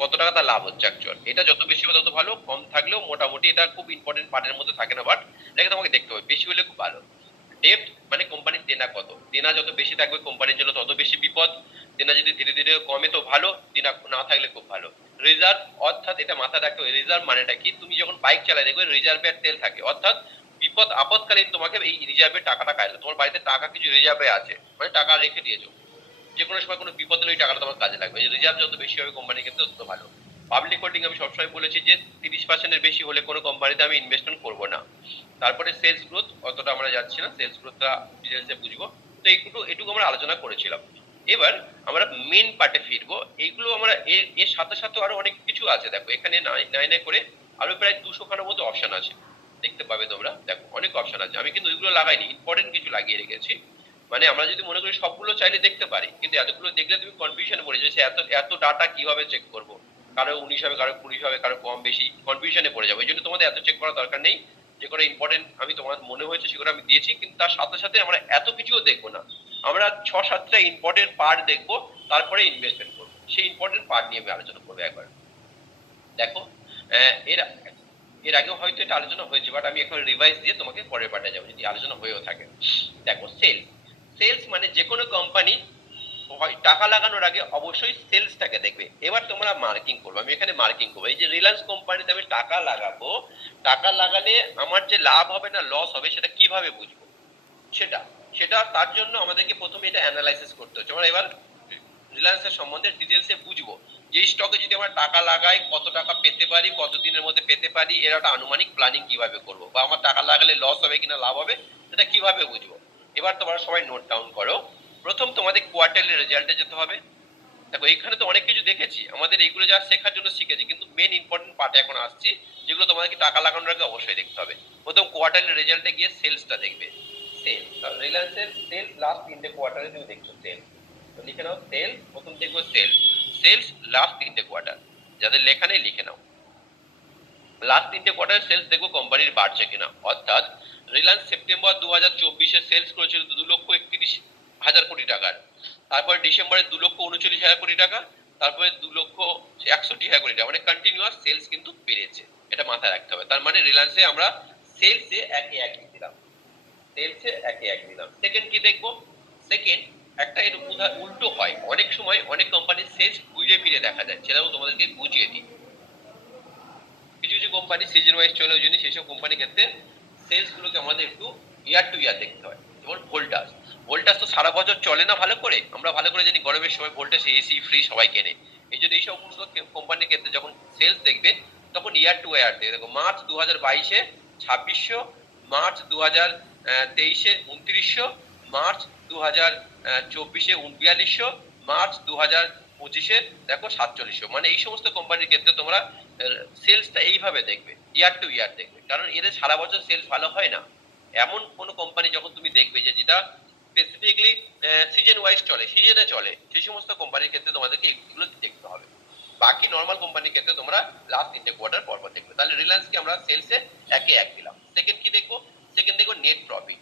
কত টাকা তার লাভ হচ্ছে অ্যাকচুয়াল। এটা যত বেশি হবে তত ভালো, কম থাকলেও মোটামুটি এটা খুব ইম্পর্টেন্ট পার্টের মধ্যে থাকে না, বাট এটাকে তোমাকে দেখতে হবে। বেশি হলে খুব ভালো। ডেপ্ট মানে কোম্পানির দেনা কত, দেনা যত বেশি থাকবে কোম্পানির জন্য তত বেশি বিপদ। দেনা যদি ধীরে ধীরে কমে তো ভালো, দেনা না থাকলে খুব ভালো। রিজার্ভ, অর্থাৎ এটা মাথায় রাখতে হবে রিজার্ভ মানেটা কি। তুমি যখন বাইক চালায় দেখবে রিজার্ভে তেল থাকে, অর্থাৎ বিপদ আপদকালীন তোমাকে এই রিজার্ভে টাকাটা কাজে, তোমার বাড়িতে টাকা কিছু রিজার্ভে আছে, মানে টাকা রেখে দিয়েছো, যে কোনো সময় কোনো বিপদ হলে ওই টাকাটা তোমার কাজে লাগবে। রিজার্ভ যত বেশি হবে কোম্পানির ক্ষেত্রে তত ভালো। পাবলিক হোল্ডিং আমি সবসময় বলেছি যে 30% বেশি হলে কোনো কোম্পানিতে আমি ইনভেস্টমেন্ট করবো না। তারপরে সেলস গ্রোথ, অতটা আমরা যাচ্ছি না, সেলস গ্রোথটা ডিটেলসে বুঝবো। তো এটুকু আমরা আলোচনা করেছিলাম। এবার আমরা মেন পার্টে ফিরবো। এইগুলো আমরা এর সাথে সাথে আরো অনেক কিছু আছে, দেখো এখানে নাই নাই করে আরো প্রায় 200 খানার মতো অপশন আছে, দেখতে পাবে তোমরা। দেখো অনেক অপশন আছে, আমি কিন্তু ওইগুলো লাগাইনি, ইম্পর্টেন্ট কিছু লাগিয়ে রেখেছি। মানে আমরা যদি মনে করি সবগুলো চাইলে দেখতে পারি, কিন্তু এতগুলো দেখলে তুমি কনফিউশনে পড়ে যাবে, এত এত ডাটা কিভাবে চেক করব। কারো 19 হবে, কারো 20 হবে, কারো কম বেশি, কনফিউশনে পড়ে যাবে। এই জন্য তোমাদের এত চেক করার দরকার নেই। যে করে ইম্পর্টেন্ট আমি তোমার মনে হয়েছে সেগুলো আমি দিয়েছি, কিন্তু তার সাথে সাথে আমরা এত কিছুও দেখবো না। আমরা 6-7টা ইম্পর্টেন্ট পার্ট দেখবো, তারপরে ইনভেস্টমেন্ট করবো। সেই ইম্পর্টেন্ট পার্ট নিয়ে আমি আলোচনা করবো একবার। দেখো এর এর আগেও হয়তো এটা আলোচনা হয়েছে, বাট আমি এখন রিভাইজ দিয়ে তোমাকে পরের পার্টে যাবো যদি আলোচনা হয়েও থাকে। দেখো সেলস, সেলস মানে যে কোনো কোম্পানি টাকা লাগানোর আগে অবশ্যই সেলসটাকে দেখবে। এবার তোমরা মার্কিং করবে, আমি এখানে মার্কিং করবো। এই যে রিলায়েন্স কোম্পানিতে আমি টাকা লাগাবো, টাকা লাগালে আমার যে লাভ হবে না লস হবে সেটা কিভাবে বুঝবো, সেটা সেটা তার জন্য আমাদেরকে প্রথমে এটা অ্যানালাইসিস করতে হচ্ছে। আমরা এবার রিলায়েন্সের সম্বন্ধে ডিটেলসে বুঝবো যে স্টকে যদি আমরা টাকা লাগাই কত টাকা পেতে পারি, কত দিনের মধ্যে পেতে পারি, এর একটা আনুমানিক প্ল্যানিং কিভাবে করব, বা আমার টাকা লাগালে লস হবে কিনা লাভ হবে সেটা কিভাবে বুঝবো। এবার তোমরা সবাই নোট ডাউন করো। প্রথম তোমাদের কোয়ার্টারলি রেজাল্টে যেতে হবে। দেখো এখানে তো অনেক কিছু দেখেছি, আমাদের এইগুলো যা শেখার জন্য শিখেছি, কিন্তু মেন ইম্পর্টেন্ট পার্টে এখন আসছি, যেগুলো তোমাদেরকে টাকা লাগানোর আগে অবশ্যই দেখতে হবে। প্রথম কোয়ার্টারলি রেজাল্টে গিয়ে সেলসটা দেখবে। সেল, রিলায়েন্সের সেল লাস্ট 3টে কোয়ার্টারে তুমি দেখছো সেল, তো লিখে নাও সেল। প্রথম দেখবো সেল, সেলস লাস্ট 3টে কোয়ার্টার, যাদের লেখা নেই লিখে নাও। লাস্ট 3টে কোয়ার্টার সেলস দেখবো কোম্পানির বাড়ছে কিনা, অর্থাৎ রিলায়েন্স সেপ্টেম্বর 2024-এ সেলস করেছিল 2,31,000 কোটি টাকার। তারপরে ডিসেম্বরে 2,39,000 কোটি টাকা, তারপরে 2,61,000 কোটি টাকা, মানে কন্টিনিউয়াস সেলস কিন্তু বেড়েছে। এটা মাথায় রাখতে হবে। তার মানে রিলায়েন্সে আমরা সেলসে একে এক দিলাম, সেলসে একে এক দিলাম। সেকেন্ড কি দেখবো, সেকেন্ড একটা এর উল্টো হয়, অনেক সময় অনেক কোম্পানির সেলস ঘুরে ফিরে দেখা যায়, সেটাও তোমাদেরকে বুঝিয়ে দিই। কিছু কিছু কোম্পানি সিজন ওয়াইজ চলে, ওই জন্য সেসব কোম্পানির ক্ষেত্রে সেলস গুলোকে আমাদের একটু ইয়ার টু ইয়ার দেখতে হয়। যেমন ভোল্টাস, ভোল্টাস তো সারা বছর চলে না ভালো করে, আমরা ভালো করে জানি গরমের সময় ভোল্টাস এসি ফ্রি সবাই কেনে। এই জন্য এই সমস্ত কোম্পানির ক্ষেত্রে যখন সেলস দেখবে তখন ইয়ার টু ইয়ার দেখবে। দেখো মার্চ 2022-এ 2600, মার্চ 2023-এ 2900, মার্চ 2024-এ 4200, মার্চ 2025-এ দেখো 4700। মানে এই সমস্ত কোম্পানির ক্ষেত্রে তোমরা সেলসটা এইভাবে দেখবে, ইয়ার টু ইয়ার দেখবে, কারণ এদের সারা বছর সেলস ভালো হয় না। এমন কোন কোম্পানি যখন তুমি দেখবে যে যেটা স্পেসিফিকলি সিজন ওয়াইজ চলে, সিজনে চলে, সেই সমস্ত কোম্পানির ক্ষেত্রে তোমাদেরকে এগুলো দেখতে হবে। বাকি নর্মাল কোম্পানির ক্ষেত্রে তোমরা লাস্ট 3টে কোয়ার্টার পর পর দেখবে। তাহলে রিলায়েন্সকে আমরা সেলসে একে এক দিলাম। সেকেন্ড কি দেখবো, সেকেন্ড দেখবো নেট প্রফিট।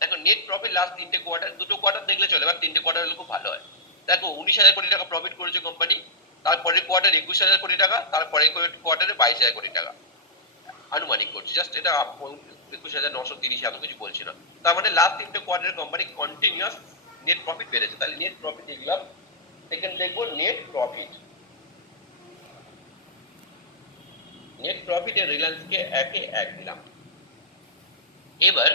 দেখো নেট প্রফিট লাস্ট 3টে কোয়ার্টার, দুটো কোয়ার্টার দেখলে চলে, এবার 3টে কোয়ার্টার হলে খুব ভালো হয়। দেখো 19,000 কোটি টাকা প্রফিট করেছে কোম্পানি, তারপরের কোয়ার্টার 21,000 কোটি টাকা, তারপরে কোয়ার্টারে 22,000 কোটি টাকা, আনুমানিক করছি জাস্ট এটা, 21,930 এত কিছু বলছি না। তার মানে লাস্ট 3টে কোয়ার্টারের কোম্পানি কন্টিনিউয়াস নেট প্রফিট বেড়েছে, তাহলে নেট প্রফিট দেখলাম। সেকেন্ড দেখবো নেট প্রফিট, নেট প্রফিটে রিলায়েন্সকে একে এক দিলাম। এবার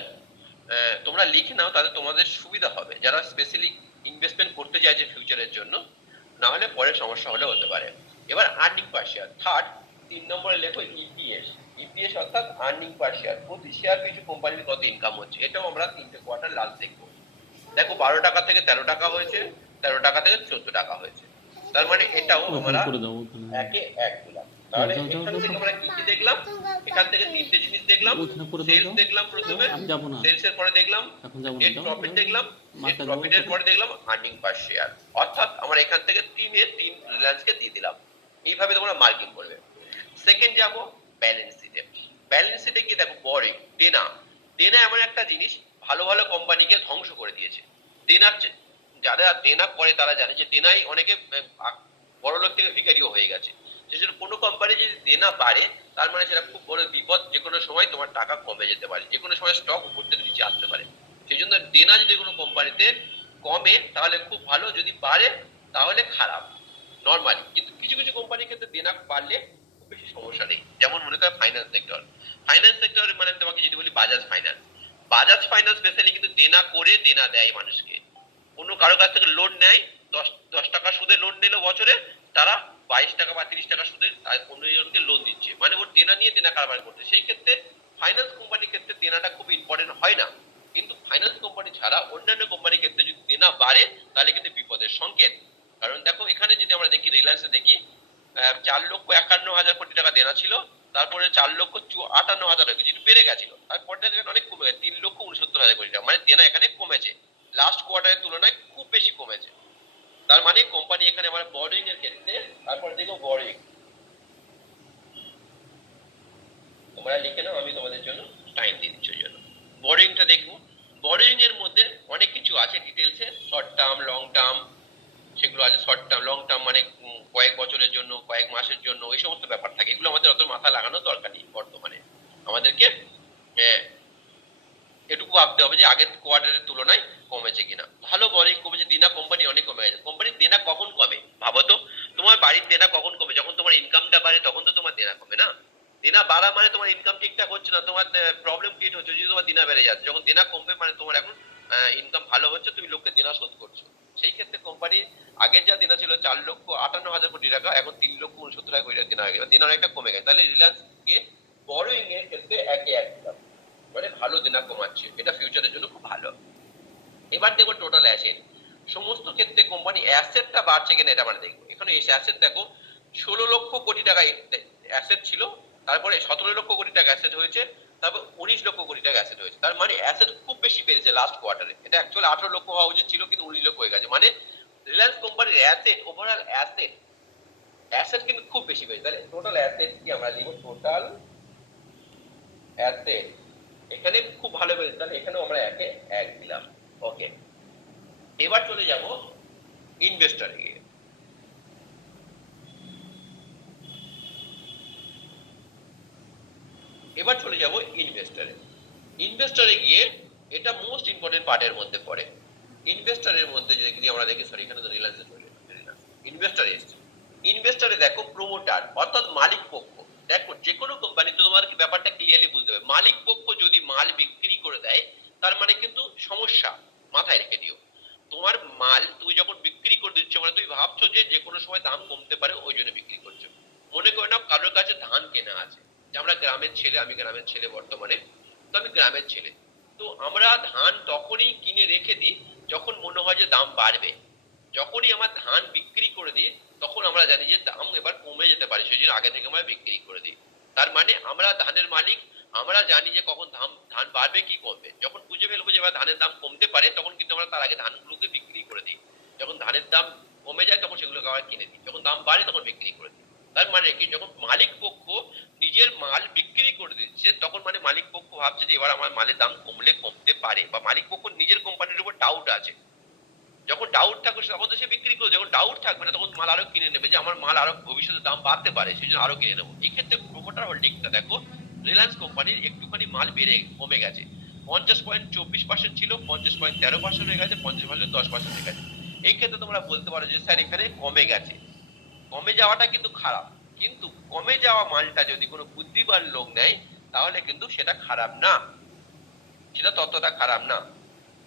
তোমরা লিখে নাও, তাহলে তোমাদের সুবিধা হবে যারা স্পেশালি ইনভেস্টমেন্ট করতে চাইছে ফিউচারের জন্য, না হলে পরে সমস্যা হলে হতে পারে। এবার আর্নিং পার শেয়ার থার্ড, 3 নম্বরে লেখো ইপিএস। ইপিএস অর্থাৎ আর্নিং পার শেয়ার, প্রতি শেয়ার পিছু কোম্পানির কত ইনকাম হচ্ছে, এটাও আমরা 3টে কোয়ার্টার লাস্ট দেখবো। দেখো 12 টাকা থেকে 13 টাকা হয়েছে, 13 টাকা থেকে 14 টাকা হয়েছে, তার মানে এটাও আমরা একে এক দিলাম। তাহলে এখান থেকে আমরা কি কি দেখলাম, এখান থেকে 3টে জিনিস দেখলাম। সেলস দেখলাম প্রথমে, সেলস এর পরে দেখলাম নেট প্রফিট, দেখলাম নেট প্রফিটের পরে দেখলাম আর্নিং পার শেয়ার, অর্থাৎ আমরা এখান থেকে 3 রিলায়েন্সকে দিয়ে দিলাম। এইভাবে তোমরা মার্কিং করবে। সেকেন্ড যাব ব্যালেন্স শিটে। ব্যালেন্স শিটে কি দেখো বড়িং, দেনা। দেনা এমন একটা জিনিস ভালো ভালো কোম্পানিকে ধ্বংস করে দিয়েছে। দেনা, যারা দেনা করে তারা জানে যে দেনাই অনেকে বড়লোক থেকে ভিখারিও হয়ে গেছে। সেজন্য কোনো কোম্পানি যদি দেনা বাড়ে তার মানে সেটা খুব বড় বিপদ, যে কোনো সময় তোমার টাকা কমে যেতে পারে, যে কোনো সময় স্টক উপর থেকে নিচে আসতে পারে। সেই জন্য দেনা যদি কোনো কোম্পানিতে কমে তাহলে খুব ভালো, যদি বাড়ে তাহলে খারাপ নর্মালি। কিন্তু কিছু কিছু কোম্পানির ক্ষেত্রে দেনা বাড়লে খুব বেশি সমস্যা নেই। যেমন মনে করো ফাইন্যান্স সেক্টর, ফাইন্যান্স সেক্টর মানে আমি তোমাকে যদি বলি Bajaj finance, Bajaj finance specially কিন্তু দেনা করে দেনা দেয় মানুষকে। কোনো কারো কাছ থেকে লোন নেয়, 10 টাকা সুদে লোন নিল বছরে, তারা 22 টাকা বা 30 টাকা সুদে অন্যজনকে লোন দিচ্ছে, মানে ওর দেনা নিয়ে দেনা কারবার করছে। সেই ক্ষেত্রে ফাইন্যান্স কোম্পানির ক্ষেত্রে দেনাটা খুব ইম্পর্টেন্ট হয় না। কিন্তু ফাইন্যান্স কোম্পানি ছাড়া অন্যান্য কোম্পানির ক্ষেত্রে যদি দেনা বাড়ে তাহলে কিন্তু বিপদের সংকেত। কারণ দেখো এখানে যদি আমরা দেখি, রিলায়েন্সে দেখি 4,51,000 কোটি টাকা দেনা ছিল, তারপরে 4,58,000 হয়ে গেছে, বেড়ে গেছিল, তারপরে অনেক কমে গেছে 3,69,000 কোটি টাকা, মানে দেনা এখানে কমেছে, লাস্ট কোয়ার্টারের তুলনায় খুব বেশি কমেছে। তার মানে কোম্পানি এখানে আমার বরোইং এর ক্ষেত্রে, তারপরে দেখো বরোইং, তোমরা লিখে নাও, আমি তোমাদের জন্য টাইম দিয়ে দিচ্ছি জন্য। বরোইংটা দেখবো, বরোইং এর মধ্যে অনেক কিছু আছে ডিটেলসে, শর্ট টার্ম, লং টার্ম, সেগুলো আছে। শর্ট টার্ম, লং টার্ম মানে কয়েক বছরের জন্য, কয়েক মাসের জন্য, এই সমস্ত ব্যাপার থাকে। এগুলো আমাদের অত মাথা লাগানোর দরকার নেই বর্তমানে। আমাদেরকে এটুকু ভাবতে হবে যে আগের কোয়ার্টারের তুলনায় কমেছে কিনা। ভালো বলে কমেছে, দেনা কোম্পানি অনেক কমে গেছে। কোম্পানির দেনা কখন কমে ভাবো তো, তোমার বাড়ির দেনা কখন কমে? যখন তোমার ইনকামটা বাড়ে তখন তো তোমার দেনা কমে না। দেনা বাড়া মানে তোমার ইনকাম ঠিকঠাক হচ্ছে না, তোমার প্রবলেম ক্রিয়েট হচ্ছে যদি তোমার দেনা বেড়ে যাচ্ছে। যখন দেনা কমবে মানে তোমার এখন ইনকাম ভালো হচ্ছে, তুমি লোককে দেনা শোধ করছো। সেই ক্ষেত্রে কোম্পানি আগের যা দেনা ছিল 4,58,000 কোটি টাকা, এখন 3,69,000 কোটি টাকা দেনা হয়ে গেছে, দেনা অনেকটা কমে গেছে। তাহলে রিলায়েন্স কে বড়োইং এর ক্ষেত্রে একে এক দিলাম, মানে ভালো দেনা কমাচ্ছে, এটা ফিউচারের জন্য খুব ভালো। এবার দেখো টোটাল অ্যাসেট, সমস্ত ক্ষেত্রে কোম্পানি অ্যাসেটটা বাড়ছে কিনা এটা মানে দেখবো। এখানে এসে অ্যাসেট দেখো 16 লক্ষ কোটি টাকা অ্যাসেট ছিল, তারপরে 17 লক্ষ কোটি টাকা অ্যাসেট হয়েছে, তারপর 19 লক্ষ কোটি টাকা অ্যাসেট হয়েছে। তার মানে অ্যাসেট খুব বেশি বেড়েছে লাস্ট কোয়ার্টারে। এটা অ্যাকচুয়ালি 18 লক্ষ হওয়া উচিত ছিল, কিন্তু 19 লক্ষ হয়ে গেছে। মানে রিলায়েন্স কোম্পানির অ্যাসেট, ওভারঅল অ্যাসেট, অ্যাসেট কিন্তু খুব বেশি বেড়েছে। তাহলে টোটাল অ্যাসেট কি আমরা লিখব, টোটাল অ্যাসেট এখানে খুব ভালো বেড়েছে, তাহলে এখানেও আমরা একে এক দিলাম। ওকে, এবার চলে যাব ইনভেস্টরে গিয়ে। এবার চলে যাব ইনভেস্টরে। ইনভেস্টরে গিয়ে এটা মোস্ট ইম্পর্টেন্ট পার্টের মধ্যে পড়ে। ইনভেস্টরের মধ্যে যদি আমরা দেখি, সরি এখানে তো রিলায়েন্স ইনভেস্টর এসছে। ইনভেস্টরে দেখো প্রমোটার অর্থাৎ মালিক পক্ষ। দেখো যে কোনো কোম্পানি, তো তোমার ব্যাপারটা ক্লিয়ারলি বুঝতে হবে, মালিক পক্ষ যদি মাল বিক্রি করে দেয় তার মানে কিন্তু সমস্যা, মাথায় রেখে দিও। তোমার মাল তুমি যখন বিক্রি করে দিচ্ছ মানে তুমি ভাবছো যে যে কোনো সময় দাম কমতে পারে, ওই জন্য বিক্রি করছো। মনে করে নাও কারোর কাছে ধান কেনা আছে, যে আমরা গ্রামের ছেলে, আমি গ্রামের ছেলে বর্তমানে, তো আমি গ্রামের ছেলে, তো আমরা ধান তখনই কিনে রেখে দিই যখন মনে হয় যে দাম বাড়বে। যখনই আমার ধান বিক্রি করে দিই তখন আমরা জানি যে দাম এবার কমে যেতে পারে, সেই জন্য আগে থেকে আমরা বিক্রি করে দিই। তার মানে আমরা ধানের মালিক, আমরা জানি যে কখন ধান বাড়বে কি কমবে। যখন বুঝে ফেলবো যে এবার ধানের দাম কমতে পারে তখন কিন্তু আমরা তার আগে ধানগুলোকে বিক্রি করে দিই। যখন ধানের দাম কমে যায় তখন সেগুলোকে আবার কিনে দিই, যখন দাম বাড়ে তখন বিক্রি করে দিই। তার মানে কি, যখন মালিক পক্ষ নিজের মাল বিক্রি করে দিচ্ছে তখন মানে মালিক পক্ষ ভাবছে যে এবার আমার মালের দাম কমলে কমতে পারে, বা মালিক পক্ষ নিজের কোম্পানির উপর ডাউট আছে। যখন ডাউট থাকবে তখন তো সে বিক্রি করবে, যখন ডাউট থাকবে না তখন মাল আরো কিনে নেবে, যে আমার মাল আরো ভবিষ্যতে দাম বাড়তে পারে সেই জন্য আরো কিনে নেবো। এই ক্ষেত্রে প্রমোটার হোল্ডিংটা দেখো, রিলায়েন্স কোম্পানির একটুখানি মাল বেড়ে কমে গেছে, 50.24% ছিল 50.13% হয়ে গেছে, 50.10% হয়ে গেছে। এই ক্ষেত্রে তোমরা বলতে পারো যে স্যার এখানে কমে গেছে। কমে যাওয়াটা কিন্তু খারাপ, কিন্তু কমে যাওয়া মালটা যদি কোনো বুদ্ধিমান লোক নেয় তাহলে কিন্তু সেটা খারাপ না, সেটা ততটা খারাপ না।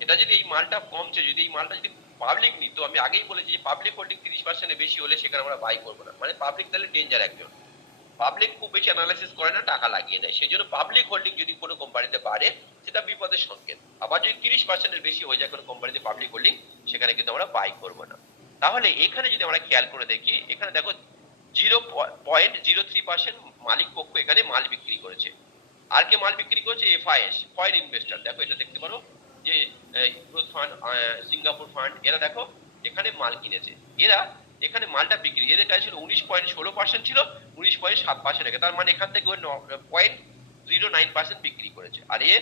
এটা যদি এই মালটা কমছে, যদি এই মালটা যদি পাবলিক নিত, আমি আগেই বলেছি যে পাবলিক হোল্ডিং 30% বেশি হলে সেখানে আমরা বাই করবো না, মানে পাবলিক তাহলে ডেঞ্জার একজন। পাবলিক খুব বেশি অ্যানালাইসিস করে না, টাকা লাগিয়ে দেয়। সেই জন্য পাবলিক হোল্ডিং যদি কোনো কোম্পানিতে বাড়ে সেটা বিপদের সংকেত। আবার যদি 30% বেশি হয়ে যায় কোনো কোম্পানিতে পাবলিক হোল্ডিং, সেখানে কিন্তু আমরা বাই করবো না। তাহলে এখানে যদি আমরা খেয়াল করে দেখি, এখানে দেখো 0.03% মালিক পক্ষ এখানে মাল বিক্রি করেছে। আর কে মাল বিক্রি করেছে? FIS, foreign investor. দেখো এটা দেখতে পারো যে গ্রোথ ফান্ড, সিঙ্গাপুর ফান্ড, এরা দেখো এখানে মাল কিনেছে। এরা এখানে মালটা বিক্রি, এদের কাছে ছিল 19.16% ছিল, 19.7% রেখে, তার মানে এখান থেকে 0.09% বিক্রি করেছে। আর এ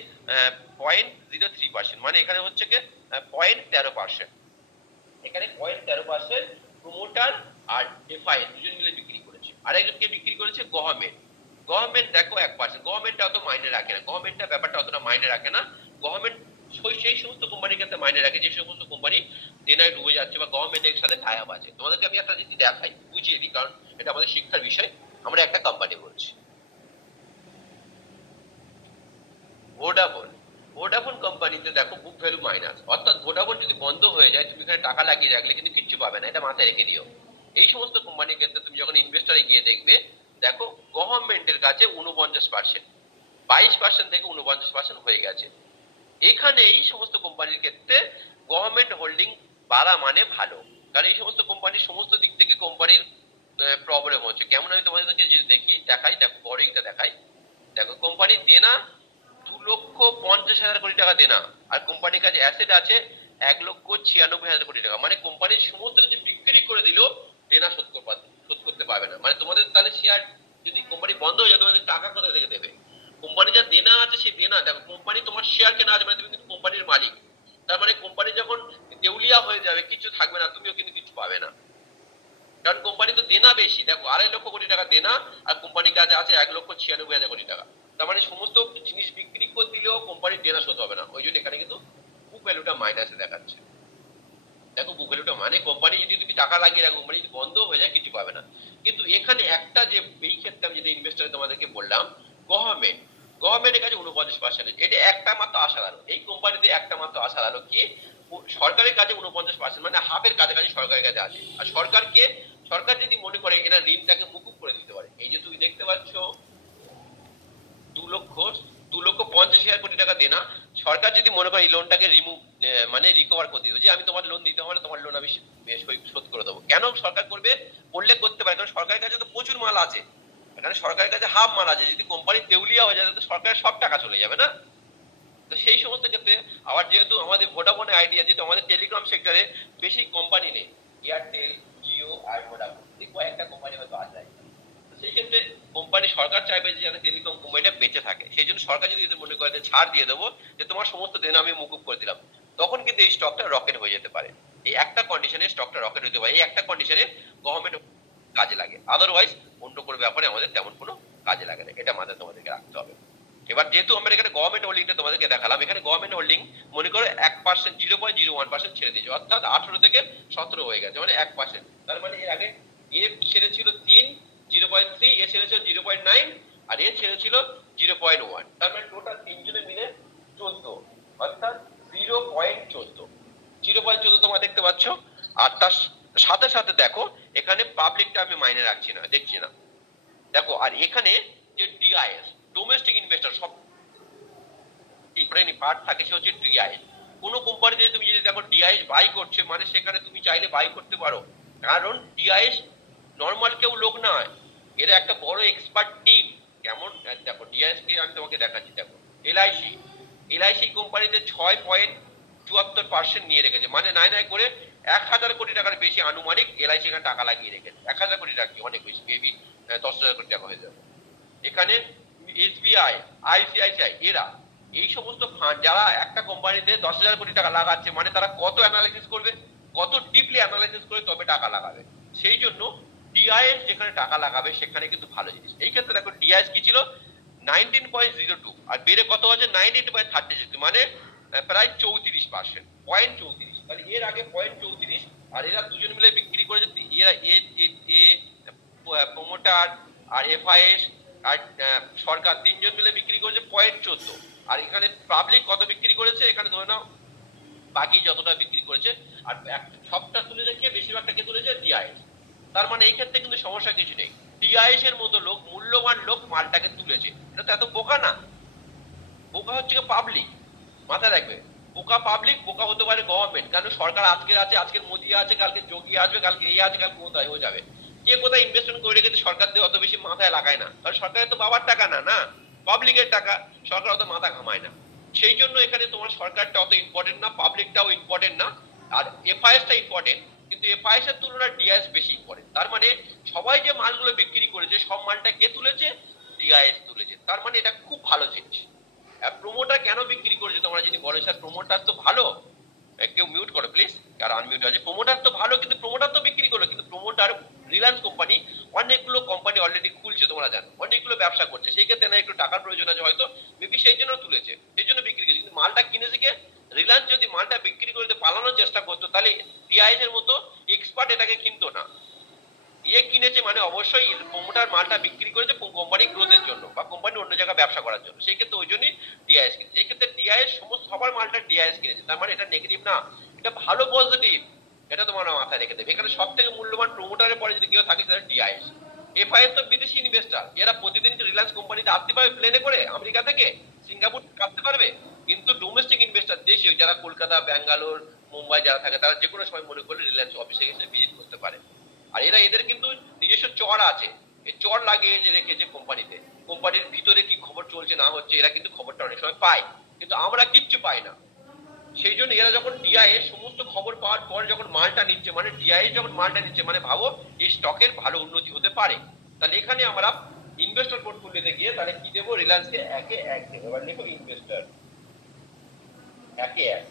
0.03%, মানে এখানে হচ্ছে কি 0.13%। এখানে 0.13% প্রমোটার আর এফআইএস দুজন মিলে বিক্রি করেছে। আরেকজনকে বিক্রি করেছে গভর্নমেন্ট। গভর্নমেন্ট দেখো 1%। গভর্নমেন্টটা অত মাইনে রাখে না। গভর্নমেন্টটা ব্যাপারটা অতটা মাইনে রাখে না। গভর্নমেন্ট সেই সমস্ত কোম্পানির ক্ষেত্রে মাইনে রাখে যে সমস্ত কোম্পানি দেনায় ডুবে যাচ্ছে বা গভর্নমেন্টের সাথে টাই আপ আছে। তোমাদেরকে আমি একটা জিনিস দেখাই, বুঝিয়ে দিই, কারণ এটা আমাদের শিক্ষার বিষয়। আমরা একটা কোম্পানি বলছি, ভোডাফোন। ভোডাফোন কোম্পানিতে দেখো বুক ভ্যালু মাইনাস, অর্থাৎ ভোডাফোন যদি বন্ধ হয়ে যায় তুমি এখানে টাকা লাগিয়ে রাখলে কিন্তু কিচ্ছু পাবে না, এটা মাথায় রেখে দিও। এই সমস্ত কোম্পানির ক্ষেত্রে তুমি যখন ইনভেস্টরে গিয়ে দেখবে, দেখো গভর্নমেন্টের কাছে 49%, 22% থেকে 49% হয়ে গেছে। এখানে এই সমস্ত কোম্পানির ক্ষেত্রে গভর্নমেন্ট হোল্ডিং বাড়া মানে ভালো, কারণ এই সমস্ত কোম্পানির সমস্ত দিক থেকে কোম্পানির প্রবলেম হচ্ছে। কেমন আমি তোমাদেরকে যদি দেখাই, দেখো বড়িংটা দেখাই। দেখো কোম্পানির দেনা 2,50,000 কোটি টাকা দেনা, আর কোম্পানির কাছে অ্যাসেট আছে 1,96,000 কোটি টাকা। মানে কোম্পানির সমস্ত কিছু বিক্রি করে দিলেও দেনা শোধ করতে পারবে না। মানে তোমাদের তাহলে শেয়ার যদি কোম্পানি বন্ধ হয়ে যায়, তোমাদের টাকা কোথা থেকে দেবে? কোম্পানি যা দেনা আছে সেই দেনা, দেখো কোম্পানি তোমার শেয়ার কেনা আছে মানে তুমি কিন্তু কোম্পানির মালিক। তার মানে কোম্পানি যখন দেউলিয়া হয়ে যাবে, কিছু থাকবে না, তুমিও কিন্তু কিছু পাবে না, কারণ কোম্পানি তো দেনা বেশি। দেখো 2,50,000 কোটি টাকা দেনা, আর কোম্পানির কাছে আছে 1,96,000 কোটি টাকা। তার মানে সমস্ত জিনিস বিক্রি করে দিলেও কোম্পানির দেনা শোধ হবে না। ওই জন্য এখানে কিন্তু বুক ভ্যালুটা মাইনাসে দেখাচ্ছে। দেখো বুক ভ্যালুটা মানে কোম্পানি যদি তুমি টাকা লাগিয়ে রাখো, কোম্পানি যদি বন্ধ হয়ে যায় কিছু পাবে না। কিন্তু এখানে একটা যে এই ক্ষেত্রে আমি যদি ইনভেস্টর তোমাদেরকে বললাম, গভর্নমেন্ট, গভর্নমেন্টের কাছে 49%, এটা একটা মাত্র আশার আলো। এই কোম্পানিতে একটা মাত্র আশার আলো কি, সরকারের কাছে 49%, মানে হাফের কাছাকাছি সরকারের কাছে আছে। আর সরকার যদি মনে করে এরা ঋণটাকে মুকুব করে দিতে পারে, এই যে তুমি দেখতে পাচ্ছ 2 লক্ষ 2,50,000 কোটি টাকা দেনা, সরকার যদি মনে করে এই লোনটাকে মানে রিকভার করে দিতে, যে আমি তোমার লোন দিতে হবে না, তোমার লোন আমি শোধ করে দেবো, কেন সরকার করবে? করলে করতে পারে, কারণ সরকারের কাছে তো প্রচুর মাল আছে। এখানে সরকারের কাছে হাফ মাল আছে। যদি কোম্পানি দেউলিয়া হয়ে যায় তো সরকারের সব টাকা চলে যাবে না? তো সেই সমস্ত ক্ষেত্রে আবার যেহেতু আমাদের ভোডাফোনের আইডিয়া, যেহেতু আমাদের টেলিকম সেক্টরে বেশি কোম্পানি নেই, এয়ারটেল, জিও আর ভোডাফোন, এই কয়েকটা কোম্পানি হয়তো আছে। সেই ক্ষেত্রে কোম্পানি, সরকার চাইবে যে যাতে টেলিকম কোম্পানিটা বেঁচে থাকে। সেই জন্য সরকার যদি মনে করে যে ছাড় দিয়ে দেবো, যে তোমার সমস্ত দেনা আমি মুকুব করে দিলাম, তখন কিন্তু এই স্টকটা রকেট হয়ে যেতে পারে। এই একটা কন্ডিশনে স্টকটা রকেট হতে পারে, এই একটা কন্ডিশনে গভর্নমেন্ট কাজে লাগে। আদারওয়াইজ অন্য কোনো ব্যাপারে আমাদের তেমন কোনো কাজে লাগে না, এটা মাথায় তোমাদেরকে রাখতে হবে। এবার যেহেতু আমরা এখানে গভর্নমেন্ট হোল্ডিংটা তোমাদেরকে দেখালাম, এখানে গভর্নমেন্ট হোল্ডিং মনে করো 1%, 0.01% ছেড়ে দিয়েছে, অর্থাৎ 18 থেকে 17 হয়ে গেছে, মানে 1%। তার মানে এর আগে এ ছেড়েছিল 3, 0.3, এ ছেড়েছিল 0.9, আর এ ছেড়েছিল 0.1। তার মানে টোটাল তিনজনে মিলে 14, অর্থাৎ 0.14, 0.14 তোমরা দেখতে পাচ্ছ। আর তার সাথে সাথে দেখো এখানে পাবলিকটা আমি মাইনে রাখছি না, দেখছি না। দেখো আর এখানে যে ডিআইএস, ডোমেস্টিক ইনভেস্টর, সব ইম্পর্টেন্ট পার্ট থাকে, সে হচ্ছে ডিআইএস। কোনো কোম্পানিতে তুমি যদি দেখো ডিআইএস বাই করছে, মানে সেখানে তুমি চাইলে বাই করতে পারো, কারণ ডিআইএস নর্মাল কেউ লোক নয়, এরা একটা বড় এক্সপার্ট টিম। কেমন দেখো ডিআইএস কে আমি তোমাকে দেখাচ্ছি। দেখো এলআইসি, এলআইসি কোম্পানিতে 6.74% নিয়ে রেখেছে, মানে নাই নাই করে 1,000 কোটি টাকার বেশি আনুমানিক এলআইসি এখানে টাকা লাগিয়ে রেখেছে। 1,000 কোটি টাকা কি অনেক বেশি, মেবি 10,000 কোটি টাকা হয়ে যাবে। এখানে এসবিআই, আইসিআইসিআই, এরা এই সমস্ত ফান্ড যারা একটা কোম্পানিতে 10,000 কোটি টাকা লাগাচ্ছে, মানে তারা কত অ্যানালাইসিস করবে, কত ডিপলি অ্যানালাইসিস করে তবে টাকা লাগাবে। সেই জন্য ডিআইএস যেখানে টাকা লাগাবে সেখানে কিন্তু ভালো জিনিস। এই ক্ষেত্রে দেখো ডিআইএস কি ছিল 19.02, আর বেড়ে কত আছে 98.36, মানে প্রায় 34%, 0.34। তাহলে এর আগে 0.34, আর এরা দুজন মিলে বিক্রি করেছে। এরা প্রমোটার আর এফআইএস আর সরকার তিনজন মিলে বিক্রি করেছে 0.14। আর এখানে পাবলিক কত বিক্রি করেছে, এখানে ধরে নাও বাকি যতটা বিক্রি করেছে, আর সবটা তুলেছে কে, বেশিরভাগটা কে তুলেছে, ডিআইএস। তার মানে এই ক্ষেত্রে কিন্তু সমস্যা কিছু নেই, ডিআইএস এর মতো লোক, মূল্যবান লোক মালটাকে তুলেছে। এটা তো এত বোকা না, বোকা হচ্ছে পাবলিক, মাথায় রাখবে। বোকা পাবলিক, বোকা হতে পারে গভর্নমেন্ট, কারণ সরকার আজকের আছে, আজকের মোদি আছে, কালকে যোগী আসবে, কালকে এই আছে, কালকে কোথায় হয়ে যাবে। কে কোথায় ইনভেস্টমেন্ট করে রেখেছে সরকার দিয়ে অত বেশি মাথায় লাগায় না, কারণ সরকারের তো বাবার টাকা না, না পাবলিকের টাকা, সরকার অত মাথা ঘামায় না। সেই জন্য এখানে তোমার সরকারটা অত ইম্পর্টেন্ট না, পাবলিকটাও ইম্পর্টেন্ট না, আর এফআইএসটা ইম্পর্টেন্ট, কিন্তু এফআইএস এর তুলনায় ডিআইএস বেশি ইম্পর্টেন্ট। তার মানে সবাই যে মালগুলো বিক্রি করেছে সব মালটা কে তুলেছে, ডিআইএস তুলেছে। তার মানে এটা খুব ভালো জিনিস। প্রমোটার কেন বিক্রি করেছে তোমরা যদি বলো, স্যার প্রমোটার তো ভালো, কেউ মিউট করো প্লিজ, আর আনমিউট আছে। প্রমোটার তো ভালো, কিন্তু প্রমোটার তো বিক্রি করলো, কিন্তু প্রমোটার রিলায়েন্স কোম্পানি অনেকগুলো কোম্পানি অলরেডি খুলছে, তোমরা জানো অনেকগুলো ব্যবসা করছে, সেই ক্ষেত্রে না একটু টাকার প্রয়োজন আছে হয়তো, মেবি সেই জন্য তুলেছে, সেই জন্য বিক্রি করেছে। কিন্তু মালটা কিনেছে কে? রিলায়েন্স। যদি মালটা বিক্রি করতে পালানোর চেষ্টা করতো তাহলে টিআইএস এর মতো এক্সপার্ট এটাকে কিনতো না। কিনেছে মানে অবশ্যই প্রমোটার মালটা বিক্রি করেছে কোম্পানি গ্রোথের জন্য বা কোম্পানি অন্য জায়গায় ব্যবসা করার জন্য, সেই ক্ষেত্রে ওই জন্যই ডিআইএস কিনেছে। এই ক্ষেত্রে ডিআইএস সমস্ত সবার মালটা ডিআইএস কিনেছে, তার মানে এটা নেগেটিভ না, এটা ভালো পজিটিভ। এটা তোমার মাথায় রেখে দেবে। এখানে সব থেকে মূল্যবান প্রমোটারের পরে যদি কেউ থাকে সেটা ডিআইএস। এফআইএস তো বিদেশি ইনভেস্টার, এরা প্রতিদিন রিলায়েন্স কোম্পানিতে আসতে পারবে প্লেনে করে আমেরিকা থেকে, সিঙ্গাপুর আসতে পারবে, কিন্তু ডোমেস্টিক ইনভেস্টার দেশীয় যারা কলকাতা, ব্যাঙ্গালোর, মুম্বাই যারা থাকে তারা যে কোনো সময় মনে করলে রিলায়েন্স অফিসে এসে ভিজিট করতে পারে। আর এদের কিন্তু নিজস্ব চর আছে, এই চর লাগিয়ে যে রেখেছে কোম্পানিতে, কোম্পানির ভিতরে কি খবর চলছে না হচ্ছে এরা কিন্তু খবরটা অনেক সময় পায়, কিন্তু আমরা কিচ্ছু পাই না। সেই জন্য এরা যখন ডিআইএ সমস্ত খবর পাওয়ার পর যখন মালটা নিচ্ছে, মানে ডিআইএ যখন মালটা নিচ্ছে মানে ভাবো এই স্টকের ভালো উন্নতি হতে পারে। তাহলে এখানে আমরা ইনভেস্টর পোর্টফোলিওতে গিয়ে তাহলে কি দেবো, রিলায়েন্সকে 1-1 দেবো। এবার লিখো ইনভেস্টর 1-1,